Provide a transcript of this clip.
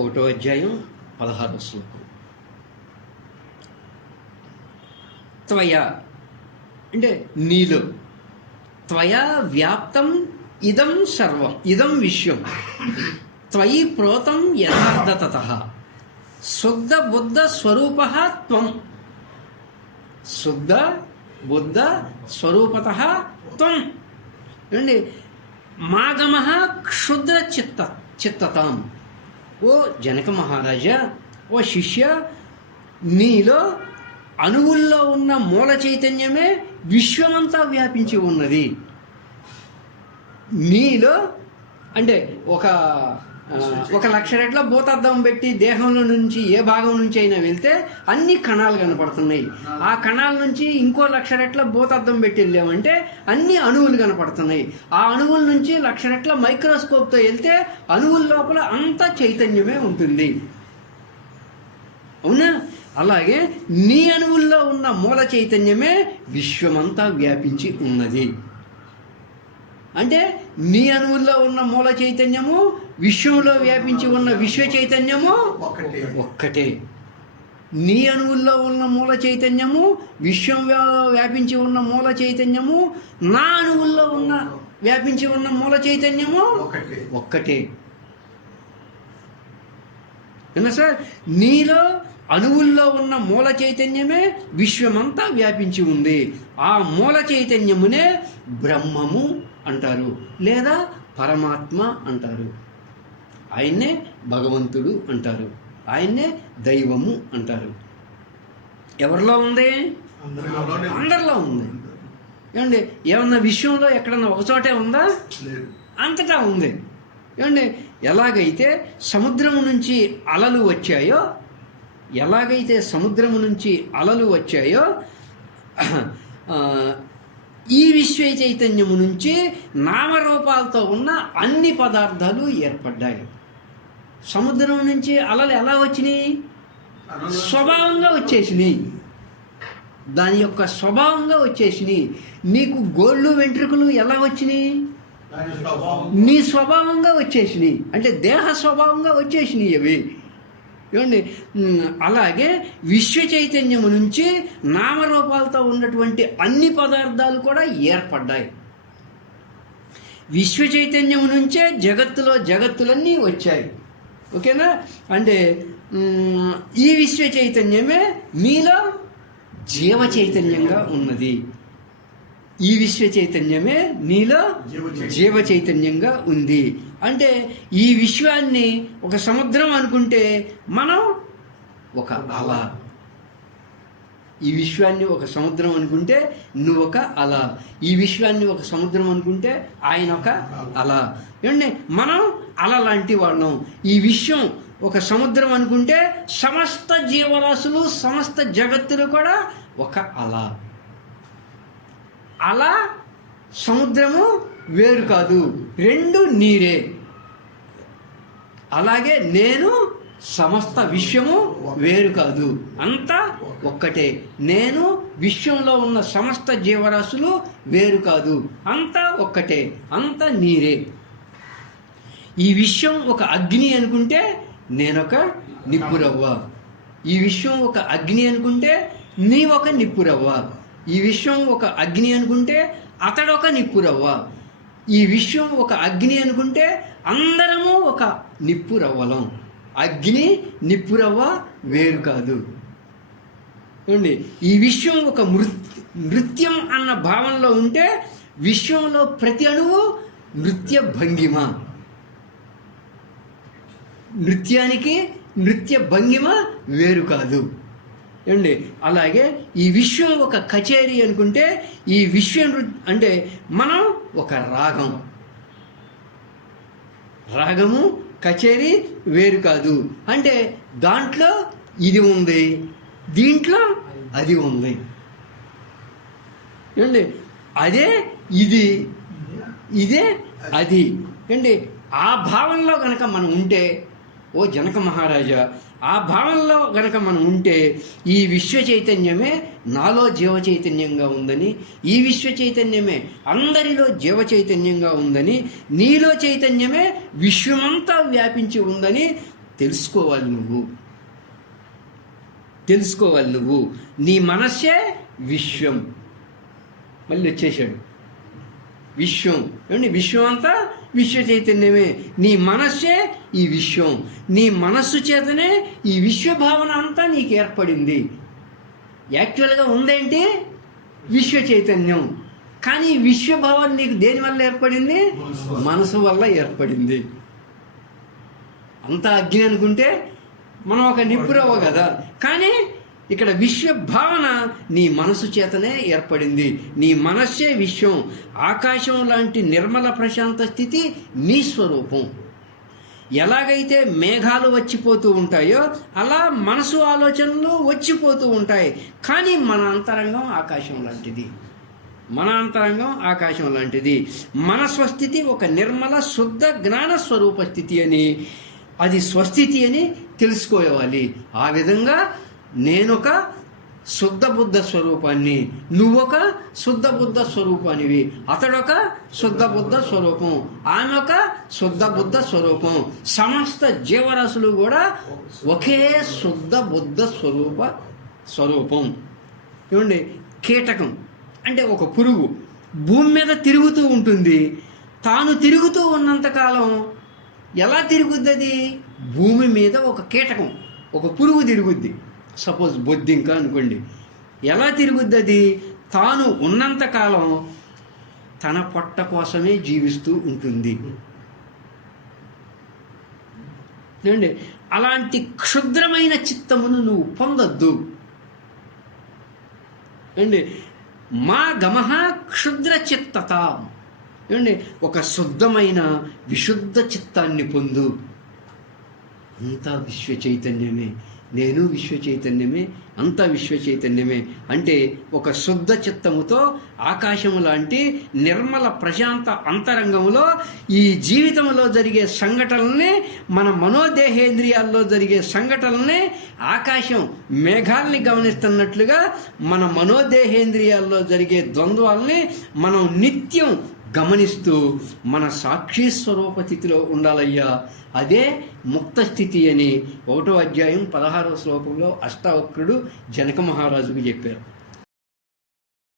ఒకటో అధ్యాయం 16వ శ్లోకం. త్వయా అంటే నీలో, త్వయా వ్యాప్తం ఇదం సర్వం, ఇదం విశ్వం, త్వయి ప్రోతం యథార్థతః శుద్ధ బుద్ధ స్వరూప త్వం, శుద్ధ బుద్ధ స్వరూపతః త్వం. ఏమండి, మాగమ క్షుద్ర చిత్తతాం. ఓ జనక మహారాజా, ఓ శిష్య, నీలో అణువుల్లో ఉన్న మూల చైతన్యమే విశ్వమంతా వ్యాపించి ఉన్నది. నీలో అంటే ఒక లక్ష రెట్ల భూతార్థం పెట్టి దేహంలో నుంచి ఏ భాగం నుంచి అయినా వెళ్తే అన్ని కణాలు కనపడుతున్నాయి. ఆ కణాల నుంచి ఇంకో లక్ష రెట్ల భూతార్థం పెట్టి వెళ్ళామంటే అన్ని అణువులు కనపడుతున్నాయి. ఆ అణువుల నుంచి లక్ష రెట్ల మైక్రోస్కోప్తో వెళ్తే అణువుల లోపల అంతా చైతన్యమే ఉంటుంది. అవునా? అలాగే నీ అణువుల్లో ఉన్న మూల చైతన్యమే విశ్వమంతా వ్యాపించి ఉన్నది. అంటే నీ అణువుల్లో ఉన్న మూల చైతన్యము, విశ్వంలో వ్యాపించి ఉన్న విశ్వ చైతన్యము ఒక్కటే. నీ అణువుల్లో ఉన్న మూల చైతన్యము, విశ్వంలో వ్యాపించి ఉన్న మూల చైతన్యము, నా అణువుల్లో ఉన్న వ్యాపించి ఉన్న మూల చైతన్యము ఒక్కటే. ఏనా సార్? నీలో అణువుల్లో ఉన్న మూల చైతన్యమే విశ్వమంతా వ్యాపించి ఉంది. ఆ మూల చైతన్యమునే బ్రహ్మము అంటారు, లేదా పరమాత్మ అంటారు. ఆయన్నే భగవంతుడు అంటారు, ఆయన్నే దైవము అంటారు. ఎవరిలో ఉంది? అందరిలో ఉంది. ఏమండి, ఏమన్నా విశ్వంలో ఎక్కడన్నా ఒకచోటే ఉందా? అంతటా ఉంది. ఏమండి, ఎలాగైతే సముద్రము నుంచి అలలు వచ్చాయో, ఈ విశ్వ చైతన్యము నుంచి నామరూపాలతో ఉన్న అన్ని పదార్థాలు ఏర్పడ్డాయి. సముద్రం నుంచి అలలు ఎలా వచ్చినాయి? స్వభావంగా వచ్చేసినాయి. దాని యొక్క స్వభావంగా వచ్చేసినాయి. నీకు గోళ్ళు వెంట్రుకలు ఎలా వచ్చినాయి? నీ స్వభావంగా వచ్చేసినాయి. అంటే దేహ స్వభావంగా వచ్చేసినాయి అవి. ఏమండి, అలాగే విశ్వ చైతన్యము నుంచి నామరూపాలతో ఉన్నటువంటి అన్ని పదార్థాలు కూడా ఏర్పడ్డాయి. విశ్వ చైతన్యము నుంచే జగత్తులన్నీ వచ్చాయి. ఓకేనా? అంటే ఈ విశ్వ చైతన్యమే మీలో జీవ చైతన్యంగా ఉన్నది. ఈ విశ్వ చైతన్యమే నీలో జీవ చైతన్యంగా ఉంది. అంటే ఈ విశ్వాన్ని ఒక సముద్రం అనుకుంటే మనం ఒక అల. ఈ విశ్వాన్ని ఒక సముద్రం అనుకుంటే నువ్వు ఒక అల. ఈ విశ్వాన్ని ఒక సముద్రం అనుకుంటే ఆయన ఒక అల. ఏమండి, మనం అల లాంటి వాళ్ళం. ఈ విశ్వం ఒక సముద్రం అనుకుంటే సమస్త జీవరాశులు, సమస్త జగత్తులు కూడా ఒక అల. అలా సముద్రము వేరు కాదు, రెండు నీరే. అలాగే నేను సమస్త విశ్వము వేరు కాదు, అంతా ఒక్కటే. నేను విశ్వంలో ఉన్న సమస్త జీవరాశులు వేరు కాదు, అంతా ఒక్కటే, అంతా నీరే. ఈ విశ్వం ఒక అగ్ని అనుకుంటే నేనొక నిప్పురవ్వ. ఈ విశ్వం ఒక అగ్ని అనుకుంటే నీవొక నిప్పురవ్వ. ఈ విశ్వం ఒక అగ్ని అనుకుంటే అతడొక నిప్పురవ్వ. ఈ విశ్వం ఒక అగ్ని అనుకుంటే అందరము ఒక నిప్పురవ్వలం. అగ్ని నిప్పురవ్వ వేరు కాదు. చూడండి, ఈ విశ్వం ఒక నృత్యం అన్న భావనలో ఉంటే విశ్వంలో ప్రతి అణువు నృత్య భంగిమ. నృత్యానికి నృత్య భంగిమ వేరు కాదు. ఏమండి, అలాగే ఈ విశ్వం ఒక కచేరీ అనుకుంటే ఈ విశ్వం అంటే మనం ఒక రాగం. రాగము కచేరీ వేరు కాదు. అంటే దాంట్లో ఇది ఉంది, దీంట్లో అది ఉంది. ఏమండి, అదే ఇది, ఇదే అది. ఏమండి, ఆ భావనలో కనుక మనం ఉంటే, ఓ జనక మహారాజా, ఆ భావనలో గనక మనం ఉంటే ఈ విశ్వ చైతన్యమే నాలో జీవ చైతన్యంగా ఉందని, ఈ విశ్వ చైతన్యమే అందరిలో జీవ చైతన్యంగా ఉందని, నీలో చైతన్యమే విశ్వమంతా వ్యాపించి ఉందని తెలుసుకోవాలి నువ్వు. నీ మనస్సే విశ్వం. మళ్ళీ వచ్చేసాడు విశ్వం. ఏమండి, విశ్వం అంతా విశ్వ చైతన్యమే. నీ మనస్సే ఈ విశ్వం. నీ మనస్సు చేతనే ఈ విశ్వభావన అంతా నీకు ఏర్పడింది. యాక్చువల్గా ఉందేంటి? విశ్వ చైతన్యం. కానీ విశ్వభావన నీకు దేని వల్ల ఏర్పడింది? మనసు వల్ల ఏర్పడింది. అంతా అగ్ని అనుకుంటే మనం ఒక నిప్పురవ్వ కదా. కానీ ఇక్కడ విశ్వభావన నీ మనసు చేతనే ఏర్పడింది. నీ మనస్సే విశ్వం. ఆకాశం లాంటి నిర్మల ప్రశాంత స్థితి నీ స్వరూపం. ఎలాగైతే మేఘాలు వచ్చిపోతూ ఉంటాయో అలా మనసు ఆలోచనలు వచ్చిపోతూ ఉంటాయి. కానీ మన అంతరంగం ఆకాశం లాంటిది. మన స్వస్థితి ఒక నిర్మల శుద్ధ జ్ఞాన స్వరూప స్థితి అని, అది స్వస్థితి అని తెలుసుకోవాలి. ఆ విధంగా నేనొక శుద్ధ బుద్ధ స్వరూపాన్ని, నువ్వొక శుద్ధ బుద్ధ స్వరూపానివి, అతడొక శుద్ధ బుద్ధ స్వరూపం, ఆమె ఒక శుద్ధ బుద్ధ స్వరూపం. సమస్త జీవరాశులు కూడా ఒకే శుద్ధ బుద్ధ స్వరూపం. ఏమండి, కీటకం అంటే ఒక పురుగు భూమి మీద తిరుగుతూ ఉంటుంది. తాను తిరుగుతూ ఉన్నంతకాలం ఎలా తిరుగుద్ది? అది భూమి మీద ఒక కీటకం, ఒక పురుగు తిరుగుద్ది. సపోజ్ బొద్దింక అనుకోండి. ఎలా తిరుగుద్ది? అది తాను ఉన్నంతకాలం తన పొట్ట కోసమే జీవిస్తూ ఉంటుంది. ఏమండి, అలాంటి క్షుద్రమైన చిత్తమును నువ్వు పొందొద్దు. ఏమండి, మా గమహ క్షుద్ర చిత్తత. ఏమండి, ఒక శుద్ధమైన విశుద్ధ చిత్తాన్ని పొందు. అంతా విశ్వ చైతన్యమే. నేను విశ్వ చైతన్యమే, అంతా విశ్వ చైతన్యమే. అంటే ఒక శుద్ధ చిత్తముతో ఆకాశము లాంటి నిర్మల ప్రశాంత అంతరంగంలో ఈ జీవితంలో జరిగే సంఘటనల్ని, మన మనోదేహేంద్రియాల్లో జరిగే సంఘటనల్ని ఆకాశం మేఘాల్ని గమనిస్తున్నట్లుగా మన మనోదేహేంద్రియాల్లో జరిగే ద్వంద్వాల్ని మనం నిత్యం గమనిస్తూ మన సాక్షి స్వరూప స్థితిలో ఉండాలయ్యా. అదే ముక్త స్థితి అని 1వ అధ్యాయం 16వ శ్లోకంలో అష్టావక్రుడు జనక మహారాజుకు చెప్పారు.